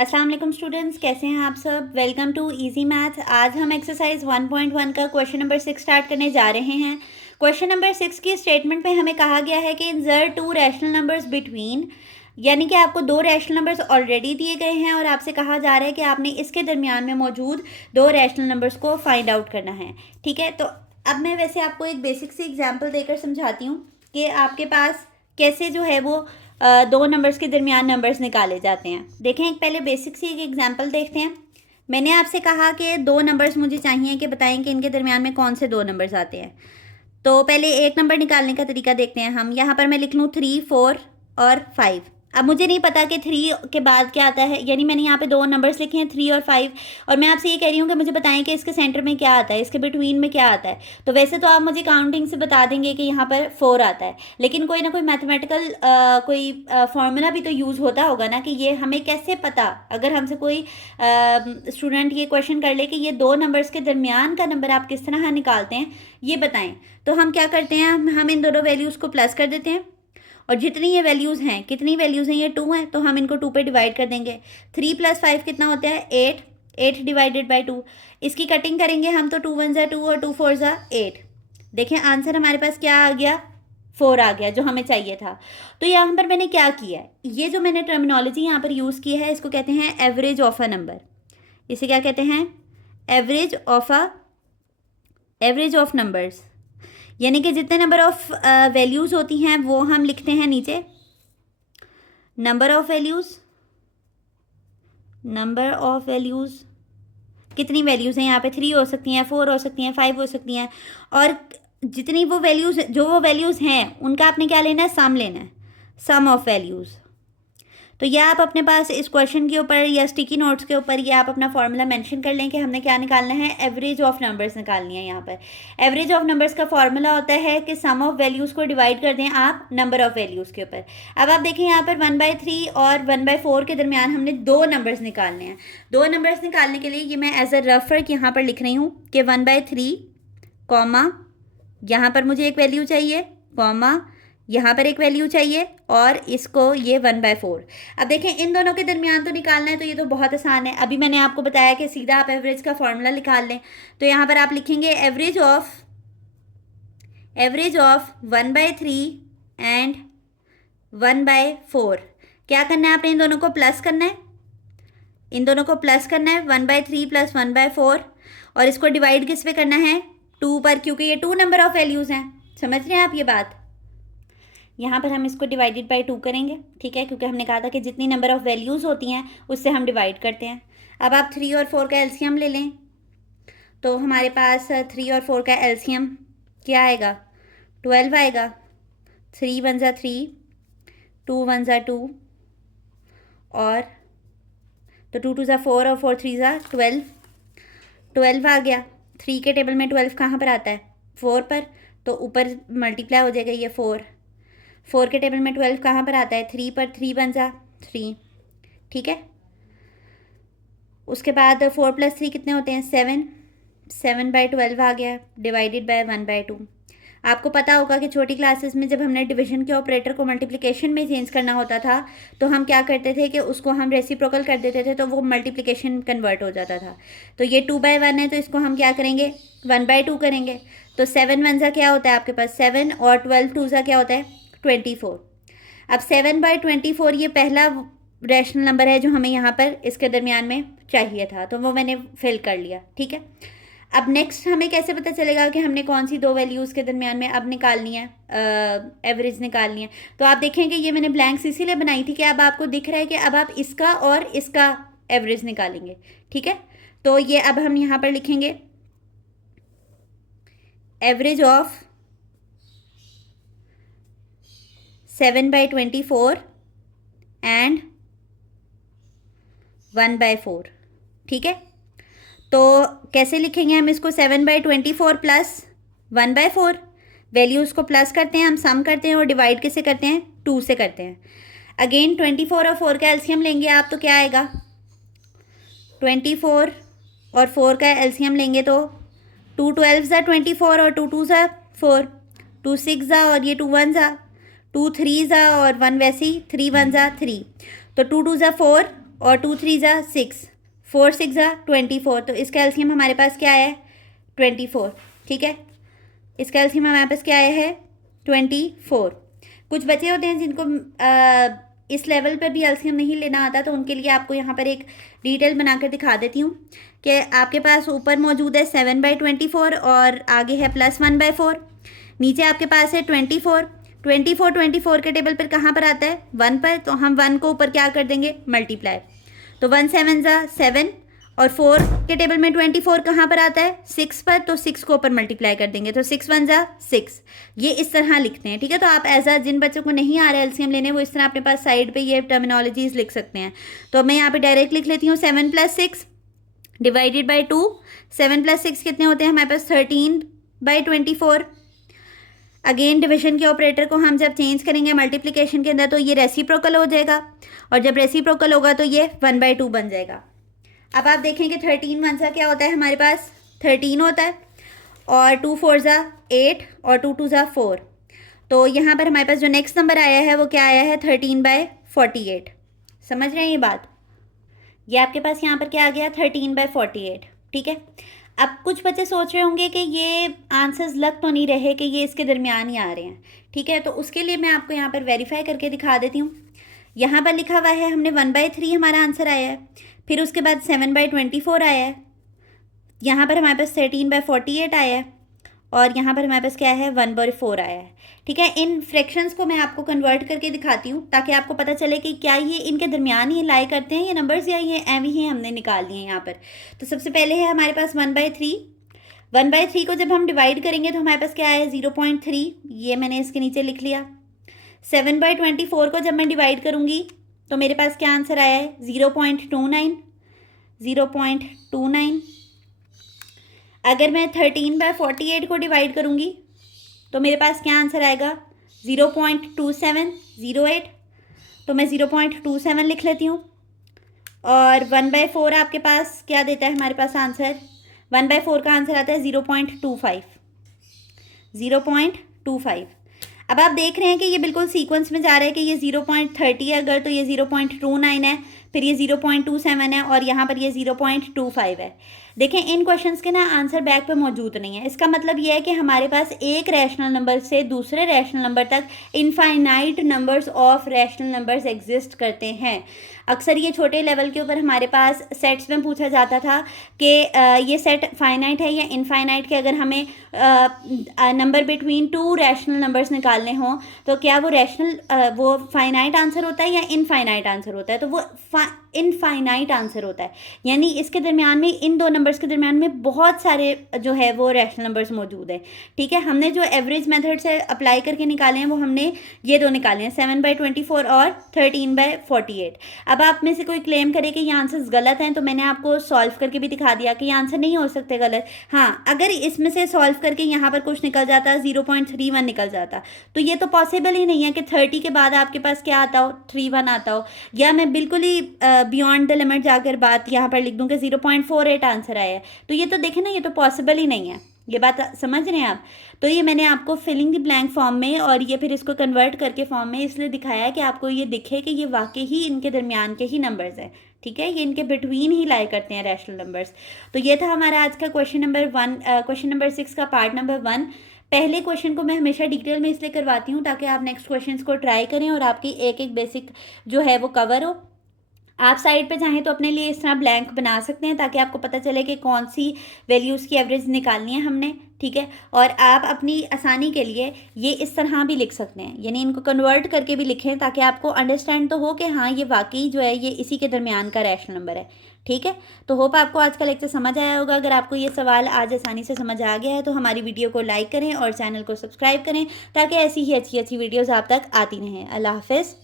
अस्सलाम वालेकुम स्टूडेंट्स, कैसे हैं आप सब। Welcome to easy math. आज हम एक्सरसाइज 1.1 का क्वेश्चन नंबर 6 स्टार्ट करने जा रहे हैं। क्वेश्चन नंबर 6 की स्टेटमेंट में हमें कहा गया है कि insert to rational numbers between, यानी कि आपको दो रैशनल नंबर्स ऑलरेडी दिए गए हैं और आपसे कहा जा रहा है कि आपने इसके दरमियान में मौजूद दो रैशनल नंबर्स को फाइंड आउट करना है। ठीक है, तो अब मैं वैसे आपको एक बेसिक सी एग्जाम्पल देकर समझाती हूँ कि आपके पास कैसे जो है वो दो नंबर्स के दरमियान नंबर्स निकाले जाते हैं। देखें, एक पहले बेसिक सी एक एग्जांपल देखते हैं। मैंने आपसे कहा कि दो नंबर्स मुझे चाहिए कि बताएं कि इनके दरमियान में कौन से दो नंबर्स आते हैं। तो पहले एक नंबर निकालने का तरीका देखते हैं हम। यहाँ पर मैं लिख लूँ 3, 4 और 5। अब मुझे नहीं पता कि 3 के बाद क्या आता है, यानी मैंने यहाँ पे दो नंबर्स लिखे हैं 3 और 5, और मैं आपसे ये कह रही हूँ कि मुझे बताएं कि इसके सेंटर में क्या आता है, इसके बिटवीन में क्या आता है। तो वैसे तो आप मुझे काउंटिंग से बता देंगे कि यहाँ पर 4 आता है, लेकिन कोई ना कोई मैथमेटिकल कोई फार्मूला भी तो यूज़ होता होगा ना, कि ये हमें कैसे पता। अगर हमसे कोई स्टूडेंट ये क्वेश्चन कर ले कि ये दो नंबर्स के दरमियान का नंबर आप किस तरह निकालते हैं, ये बताएं। तो हम क्या करते हैं, हम इन दोनों वैल्यूज़ को प्लस कर देते हैं, और जितनी ये वैल्यूज़ हैं, कितनी वैल्यूज़ हैं, ये 2 हैं, तो हम इनको 2 पे डिवाइड कर देंगे। 3 + 5 कितना होता है 8, 8 डिवाइडेड बाई 2। इसकी कटिंग करेंगे हम तो 2 × 1 = 2 और 2 × 4 = 8। देखें आंसर हमारे पास क्या आ गया, 4 आ गया, जो हमें चाहिए था। तो यहाँ पर मैंने क्या किया है, ये जो मैंने टर्मिनोलॉजी यहाँ पर यूज़ की है, इसको कहते हैं एवरेज ऑफ अ नंबर। इसे क्या कहते हैं, एवरेज ऑफ नंबर्स। यानी कि जितने नंबर ऑफ वैल्यूज़ होती हैं वो हम लिखते हैं नीचे, नंबर ऑफ वैल्यूज़ कितनी वैल्यूज़ हैं यहाँ पे, 3 हो सकती हैं, 4 हो सकती हैं, 5 हो सकती हैं, और जितनी वो वैल्यूज़ हैं उनका आपने क्या लेना है, सम लेना है, सम ऑफ वैल्यूज़। तो यह आप अपने पास इस क्वेश्चन के ऊपर या स्टिकी नोट्स के ऊपर ये आप अपना फॉर्मूला मेंशन कर लें कि हमने क्या निकालना है, एवरेज ऑफ नंबर्स निकालनी है। यहाँ पर एवरेज ऑफ नंबर्स का फॉर्मूला होता है कि सम ऑफ वैल्यूज़ को डिवाइड कर दें आप नंबर ऑफ वैल्यूज़ के ऊपर। अब आप देखें यहाँ पर 1/3 और 1/4 के दरमियान हमने दो नंबर्स निकालने हैं। दो नंबर्स निकालने के लिए ये मैं एज अ रफर यहाँ पर लिख रही हूँ कि 1/3 कॉमा, यहाँ पर मुझे एक वैल्यू चाहिए, कॉमा यहाँ पर एक वैल्यू चाहिए, और इसको ये 1/4। अब देखें इन दोनों के दरमियान तो निकालना है, तो ये तो बहुत आसान है। अभी मैंने आपको बताया कि सीधा आप एवरेज का फॉर्मूला निकाल लें। तो यहाँ पर आप लिखेंगे एवरेज ऑफ 1/3 एंड 1/4। क्या करना है आपने, इन दोनों को प्लस करना है, 1/3 + 1/4, और इसको डिवाइड किस पे करना है, 2 पर, क्योंकि ये 2 नंबर ऑफ वैल्यूज़ हैं। समझ रहे हैं आप ये बात। यहाँ पर हम इसको डिवाइडेड बाई 2 करेंगे, ठीक है, क्योंकि हमने कहा था कि जितनी नंबर ऑफ़ वैल्यूज़ होती हैं उससे हम डिवाइड करते हैं। अब आप 3 और 4 का एलसीएम ले लें, तो हमारे पास 3 और 4 का एलसीएम क्या आएगा, 12 आएगा। 3 × 1 = 3, 2 × 1 = 2, और तो 2 × 2 = 4 और 4 × 3 = 12। 12 आ गया। 3 के टेबल में 12 कहाँ पर आता है, 4 पर, तो ऊपर मल्टीप्लाई हो जाएगा ये 4। 4 के टेबल में 12 कहाँ पर आता है, 3 पर, 3 × 1 = 3, ठीक है। उसके बाद 4 + 3 कितने होते हैं, 7। 7/12 आ गया, डिवाइडेड बाय 1/2। आपको पता होगा कि छोटी क्लासेस में जब हमने डिवीजन के ऑपरेटर को मल्टीप्लिकेशन में चेंज करना होता था, तो हम क्या करते थे कि उसको हम रेसिप्रोकल कर देते थे, तो वो मल्टीप्लिकेशन कन्वर्ट हो जाता था। तो ये 2/1 है, तो इसको हम क्या करेंगे, 1/2 करेंगे। तो 7 × 1 = क्या होता है आपके पास, 7, और 12 × 2 = क्या होता है, 24। अब 7/24 ये पहला रैशनल नंबर है जो हमें यहाँ पर इसके दरमियान में चाहिए था, तो वो मैंने फिल कर लिया, ठीक है। अब नेक्स्ट हमें कैसे पता चलेगा कि हमने कौन सी दो वैल्यूज़ के दरमियान में अब निकालनी है, एवरेज निकालनी है। तो आप देखें कि ये मैंने ब्लैंक्स इसीलिए बनाई थी कि अब आपको दिख रहा है कि अब आप इसका और इसका एवरेज निकालेंगे, ठीक है। तो ये अब हम यहाँ पर लिखेंगे एवरेज ऑफ 7/24 एंड 1/4, ठीक है। तो कैसे लिखेंगे हम इसको, 7/24 + 1/4, वैल्यूज़ को प्लस करते हैं, हम सम करते हैं, और डिवाइड किससे करते हैं, 2 से करते हैं। अगेन 24 और 4 का एलसीएम लेंगे आप, तो क्या आएगा, 24 और 4 का एलसीएम लेंगे तो 2 12 = 24 और 2 2 = 4, 2 6 = और ये 2 1 = 2 3 = और 1 वैसे ही 3 1 = 3, तो 2 2 = 4 और 2 3 ज़ा 6, 4 6 ज़ा 24, तो इसका एलसीएम हमारे पास क्या आया है 24, ठीक है। इसका एलसीएम हमारे पास क्या आया है 24। कुछ बच्चे होते हैं जिनको इस लेवल पर भी एलसीएम नहीं लेना आता, तो उनके लिए आपको यहाँ पर एक डिटेल बनाकर दिखा देती हूँ कि आपके पास ऊपर मौजूद है 7/24 और आगे है +1/4, नीचे आपके पास है 24। 24 के टेबल पर कहाँ पर आता है 1 पर, तो हम 1 को ऊपर क्या कर देंगे मल्टीप्लाई, तो 1 7 ज़ा 7, और 4 के टेबल में 24 कहाँ पर आता है 6 पर, तो 6 को ऊपर मल्टीप्लाई कर देंगे, तो 6 1 ज़ा 6। ये इस तरह लिखते हैं, ठीक है। तो आप जिन बच्चों को नहीं आ रहा है एलसीएम लेने, वो इस तरह अपने पास साइड पे ये टर्मिनोलॉजीज लिख सकते हैं। तो मैं यहाँ पे डायरेक्ट लिख लेती हूँ 7 + 6 डिवाइडेड बाई 2। 7 + 6 कितने होते हैं हमारे पास 13/24। अगेन डिवीजन के ऑपरेटर को हम जब चेंज करेंगे मल्टीप्लिकेशन के अंदर, तो ये रेसिप्रोकल हो जाएगा, और जब रेसिप्रोकल होगा तो ये 1/2 बन जाएगा। अब आप देखें कि 13 1 ज़ा क्या होता है हमारे पास 13 होता है, और 2 4 ज़ा 8, और 2 2 ज़ा 4। तो यहाँ पर हमारे पास जो नेक्स्ट नंबर आया है वो क्या आया है 13/48। समझ रहे हैं ये बात, ये आपके पास यहाँ पर क्या आ गया 13/48, ठीक है। अब कुछ बच्चे सोच रहे होंगे कि ये आंसर्स लग तो नहीं रहे कि ये इसके दरमियान ही आ रहे हैं, ठीक है। तो उसके लिए मैं आपको यहाँ पर वेरीफाई करके दिखा देती हूँ। यहाँ पर लिखा हुआ है हमने 1/3 हमारा आंसर आया है, फिर उसके बाद 7/24 आया है, यहाँ पर हमारे पास 13/48 आया है, और यहाँ पर हमारे पास क्या है 1/4 आया है, ठीक है। इन फ्रैक्शंस को मैं आपको कन्वर्ट करके दिखाती हूँ ताकि आपको पता चले कि क्या ये इनके दरमियान ही लाई करते हैं ये नंबर्स, या ये एवं ही हमने निकाल लिए यहाँ पर। तो सबसे पहले है हमारे पास 1/3। 1/3 को जब हम डिवाइड करेंगे तो हमारे पास क्या है 0.3, ये मैंने इसके नीचे लिख लिया। 7/24 को जब मैं डिवाइड करूँगी तो मेरे पास क्या आंसर आया है 0.29। 0.29। अगर मैं 13/48 को डिवाइड करूँगी तो मेरे पास क्या आंसर आएगा 0.2708, तो मैं 0.27 लिख लेती हूँ। और 1/4 आपके पास क्या देता है हमारे पास आंसर, 1/4 का आंसर आता है 0.25। 0.25। अब आप देख रहे हैं कि ये बिल्कुल सीक्वेंस में जा रहा है कि ये 0.30 है अगर, तो ये 0.29 है, फिर ये 0.27 है, और यहाँ पर ये 0.25 है। देखें इन क्वेश्चंस के ना आंसर बैक पे मौजूद नहीं है। इसका मतलब ये है कि हमारे पास एक रैशनल नंबर से दूसरे रैशनल नंबर तक infinite numbers of rational numbers exist करते हैं। अक्सर ये छोटे लेवल के ऊपर हमारे पास सेट्स में पूछा जाता था कि ये सेट फाइनाइट है या इनफाइनाइट, कि अगर हमें नंबर बिटवीन 2 रैशनल नंबर्स निकालने हों तो क्या वो रैशनल वो फाइनाइट आंसर होता है या इनफाइनाइट आंसर होता है, तो वो इनफाइनाइट आंसर होता है। यानी इसके दरमियान में, इन दो नंबर्स के दरमियान में बहुत सारे जो है वो रैशनल नंबर्स मौजूद हैं, ठीक है। हमने जो एवरेज मेथड से अप्लाई करके निकाले हैं वो हमने ये दो निकाले हैं 7/24 और 13/48। अब आप में से कोई क्लेम करे कि ये आंसर्स गलत हैं, तो मैंने आपको सॉल्व करके भी दिखा दिया कि ये आंसर नहीं हो सकते गलत। हाँ, अगर इसमें से सॉल्व करके यहाँ पर कुछ निकल जाता 0.31 निकल जाता, तो ये तो पॉसिबल ही नहीं है कि 30 के बाद आपके पास क्या आता हो 31 आता हो, या मैं बिल्कुल ही बियॉन्ड द लिमिट जाकर बात यहाँ पर लिख दूँ कि 0.48 आंसर आया है, तो ये तो देखें ना, ये तो पॉसिबल ही नहीं है। ये बात समझ रहे हैं आप। तो ये मैंने आपको फिलिंग द ब्लैंक फॉर्म में और ये फिर इसको कन्वर्ट करके फॉर्म में इसलिए दिखाया है कि आपको ये दिखे कि ये वाकई ही इनके दरमियान के ही नंबर्स हैं, ठीक है। ये इनके बिटवीन ही लाई करते हैं रैशनल नंबर्स। तो ये था हमारा आज का क्वेश्चन नंबर 6 का पार्ट नंबर 1। पहले क्वेश्चन को मैं हमेशा डिटेल में इसलिए करवाती हूँ ताकि आप नेक्स्ट क्वेश्चन को ट्राई करें और आपकी एक एक बेसिक जो है वो कवर हो। आप साइड पे चाहें तो अपने लिए इस तरह ब्लैंक बना सकते हैं ताकि आपको पता चले कि कौन सी वैल्यूज़ की एवरेज निकालनी है हमने, ठीक है। और आप अपनी आसानी के लिए ये इस तरह भी लिख सकते हैं, यानी इनको कन्वर्ट करके भी लिखें ताकि आपको अंडरस्टैंड तो हो कि हाँ ये वाकई जो है ये इसी के दरमियान का रैशनल नंबर है, ठीक है। तो होप आपको आज का लेक्चर समझ आया होगा। अगर आपको ये सवाल आज आसानी से समझ आ गया है तो हमारी वीडियो को लाइक करें और चैनल को सब्सक्राइब करें ताकि ऐसी ही अच्छी अच्छी वीडियोज़ आप तक आती रहें। अल्लाह हाफिज़।